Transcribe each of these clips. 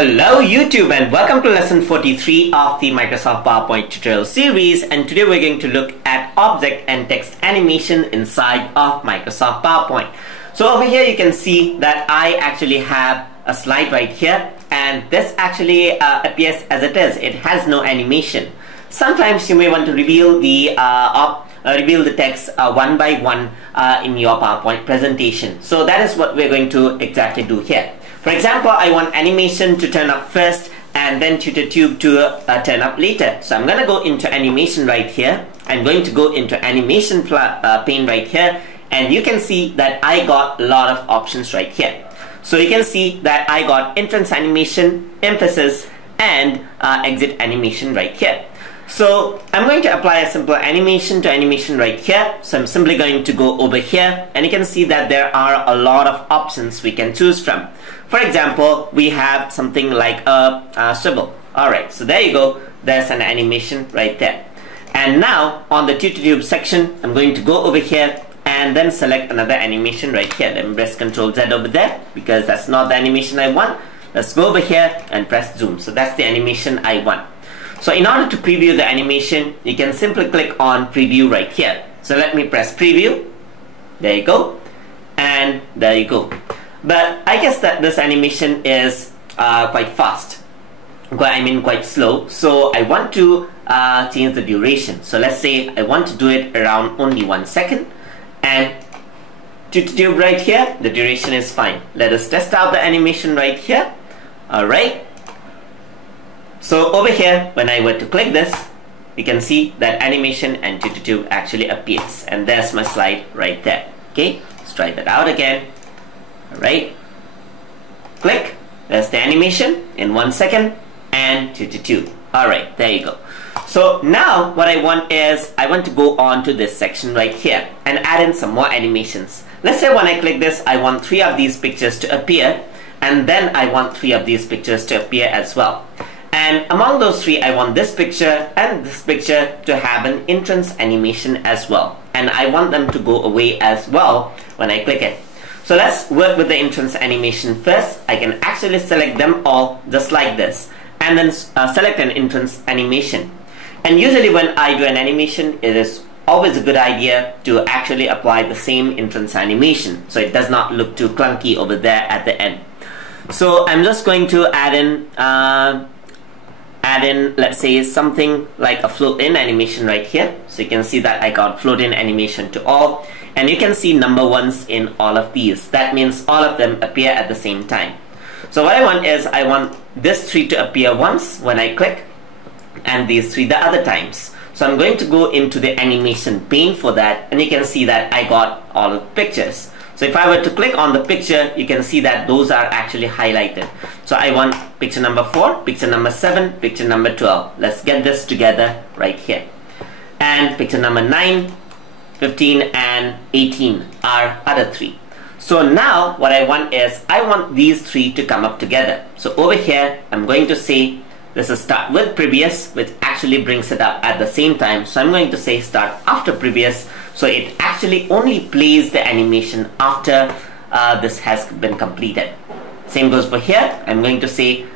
Hello YouTube and welcome to lesson 43 of the Microsoft PowerPoint tutorial series, and today we're going to look at object and text animation inside of Microsoft PowerPoint. So over here you can see that I actually have a slide right here, and this actually appears as it is. It has no animation. Sometimes you may want to reveal the text one by one in your PowerPoint presentation. So that is what we're going to exactly do here. For example, I want animation to turn up first and then tutor tube to turn up later. So I'm going to go into animation right here. I'm going to go into animation pane right here, and you can see that I got a lot of options right here. So you can see that I got entrance animation, emphasis, and exit animation right here. So I'm going to apply a simple animation to animation right here. So I'm simply going to go over here, and you can see that there are a lot of options we can choose from. For example, we have something like a swivel. Alright, so there you go. There's an animation right there. And now on the tutor tube section, I'm going to go over here and then select another animation right here. Then press Ctrl Z over there because that's not the animation I want. Let's go over here and press zoom. So that's the animation I want. So in order to preview the animation, you can simply click on preview right here. So let me press preview. There you go. And there you go. But I guess that this animation is quite fast. Quite slow. So I want to change the duration. So let's say I want to do it around only 1 second. And to tube right here, the duration is fine. Let us test out the animation right here. Alright. So over here, when I were to click this, you can see that animation and tutor tube actually appears. And there's my slide right there. Okay, let's try that out again. Alright, click, there's the animation in 1 second, and tutor tube. Alright, there you go. So now what I want is, I want to go on to this section right here and add in some more animations. Let's say when I click this, I want 3 of these pictures to appear, and then I want 3 of these pictures to appear as well. And among those 3, I want this picture and this picture to have an entrance animation as well. And I want them to go away as well when I click it. So let's work with the entrance animation first. I can actually select them all just like this, and then select an entrance animation. And usually when I do an animation, it is always a good idea to actually apply the same entrance animation, so it does not look too clunky over there at the end. So I'm just going to add in, let's say, something like a float in animation right here. So you can see that I got float in animation to all, and you can see number ones in all of these. That means all of them appear at the same time. So what I want is, I want this 3 to appear once when I click, and these 3 the other times. So I'm going to go into the animation pane for that, and you can see that I got all of the pictures. So if I were to click on the picture, you can see that those are actually highlighted. So I want picture number 4, picture number 7, picture number 12. Let's get this together right here. And picture number 9, 15 and 18 are other 3. So now what I want is, I want these 3 to come up together. So over here, I'm going to say this is start with previous, which actually brings it up at the same time. So I'm going to say start after previous. So it actually only plays the animation after this has been completed. Same goes for here. I'm going to say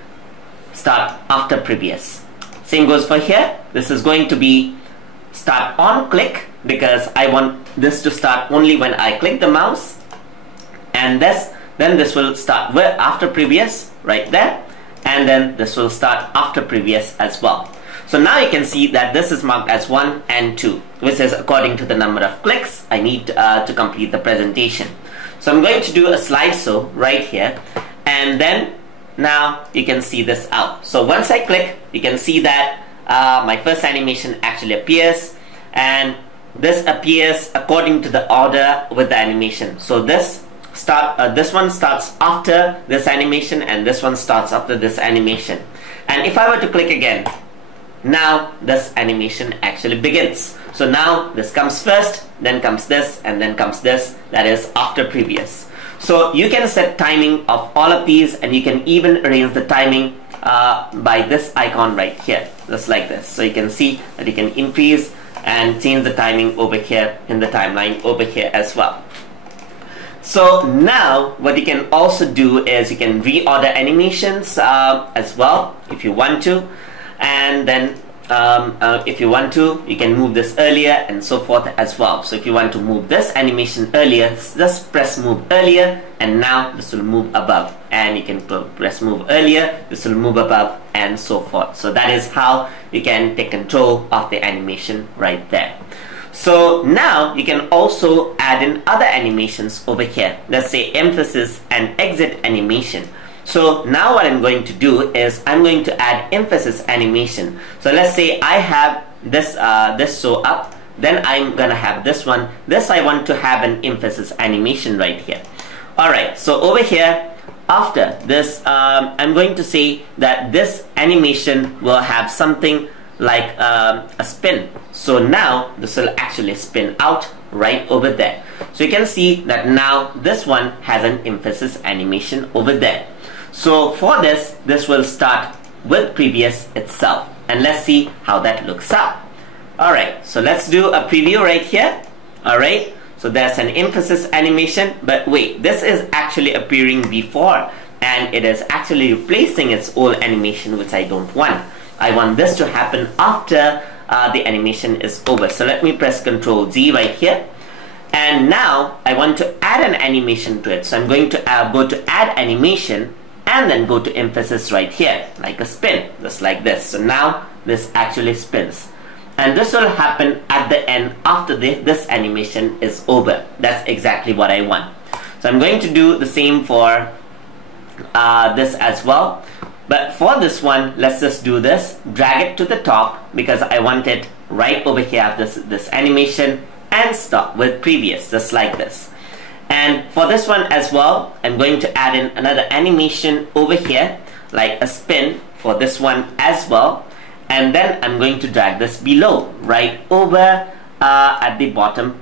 start after previous. Same goes for here. This is going to be start on click, because I want this to start only when I click the mouse. And then this will start with after previous right there. And then this will start after previous as well. So now you can see that this is marked as 1 and 2, which is according to the number of clicks I need to complete the presentation. So I'm going to do a slideshow right here, and then now you can see this out. So once I click, you can see that my first animation actually appears, and this appears according to the order with the animation. So this one starts after this animation, and this one starts after this animation. And if I were to click again, now this animation actually begins. So now this comes first, then comes this, and then comes this. That is after previous. So you can set timing of all of these, and you can even arrange the timing by this icon right here, just like this. So you can see that you can increase and change the timing over here in the timeline over here as well. So now what you can also do is you can reorder animations as well if you want to, and then if you want to, you can move this earlier and so forth as well. So if you want to move this animation earlier, just press move earlier, and now this will move above, and you can press move earlier, this will move above, and so forth. So that is how you can take control of the animation right there. So now you can also add in other animations over here. Let's say emphasis and exit animation. So now what I'm going to do is I'm going to add emphasis animation. So let's say I have this this show up, then I'm gonna have this one. This I want to have an emphasis animation right here. Alright, so over here after this I'm going to say that this animation will have something like a spin. So now this will actually spin out right over there. So you can see that now this one has an emphasis animation over there. So for this will start with previous itself, and let's see how that looks out. Alright, so let's do a preview right here. Alright, so there's an emphasis animation, but wait, this is actually appearing before, and it is actually replacing its old animation, which I don't want. I want this to happen after the animation is over. So let me press Ctrl Z right here, and now I want to add an animation to it. So I'm going to go to add animation, and then go to emphasis right here, like a spin, just like this. So now this actually spins, and this will happen at the end after this animation is over. That's exactly what I want. So I'm going to do the same for this as well. But for this one, let's just do this, drag it to the top, because I want it right over here, this animation, and stop with previous, just like this. And for this one as well, I'm going to add in another animation over here, like a spin for this one as well. And then I'm going to drag this below, right over at the bottom,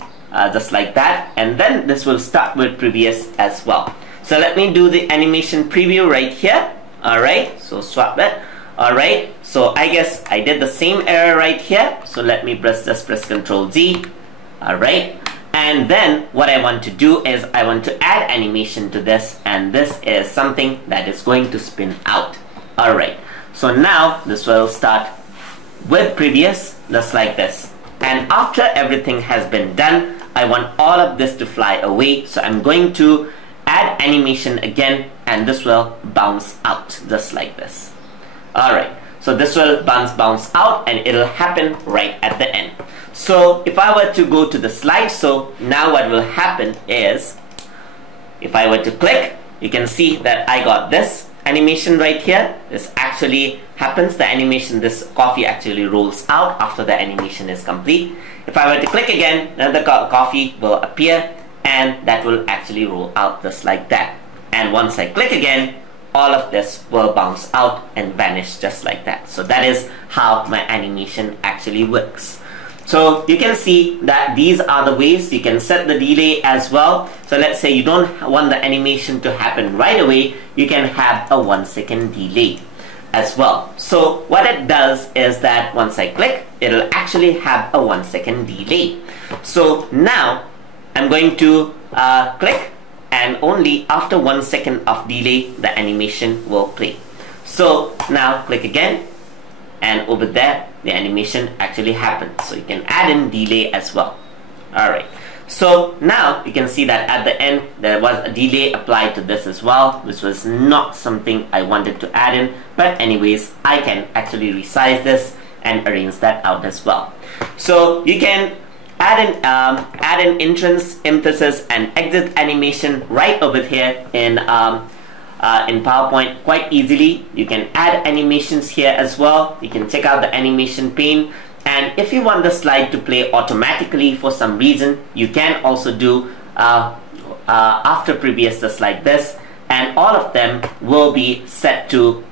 just like that. And then this will start with previous as well. So let me do the animation preview right here. Alright, so swap it. Alright, so I guess I did the same error right here. So let me just press Ctrl Z. Alright, and then what I want to do is I want to add animation to this, and this is something that is going to spin out. Alright, so now this will start with previous, just like this. And after everything has been done, I want all of this to fly away. So I'm going to add animation again, and this will bounce out just like this. Alright, so this will bounce out, and it'll happen right at the end. So if I were to go to the slideshow, now what will happen is, if I were to click, you can see that I got this animation right here. This actually happens, the animation, this coffee actually rolls out after the animation is complete. If I were to click again, another coffee will appear, and that will actually roll out just like that. And once I click again, all of this will bounce out and vanish just like that. So that is how my animation actually works. So you can see that these are the ways you can set the delay as well. So let's say you don't want the animation to happen right away, you can have a 1 second delay as well. So what it does is that once I click, it'll actually have a 1 second delay. So now I'm going to click, and only after 1 second of delay the animation will play. So now click again, and over there the animation actually happens. So you can add in delay as well. Alright, so now you can see that at the end there was a delay applied to this as well, which was not something I wanted to add in, but anyways I can actually resize this and arrange that out as well. So you can add an entrance, emphasis, and exit animation right over here in PowerPoint quite easily. You can add animations here as well. You can check out the animation pane, and if you want the slide to play automatically for some reason, you can also do after previous, just like this, and all of them will be set to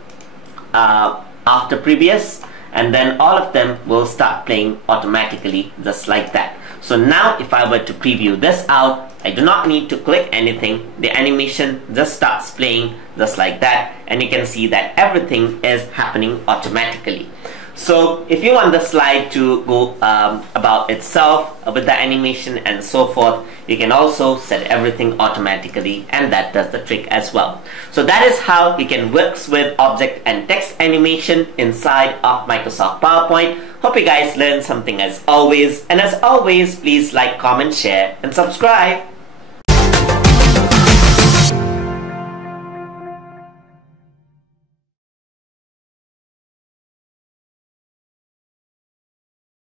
after previous, and then all of them will start playing automatically just like that. So now if I were to preview this out, I do not need to click anything. The animation just starts playing just like that, and you can see that everything is happening automatically. So if you want the slide to go about itself with the animation and so forth, you can also set everything automatically, and that does the trick as well. So that is how you can work with object and text animation inside of Microsoft PowerPoint. Hope you guys learned something as always, and as always, please like, comment, share and subscribe.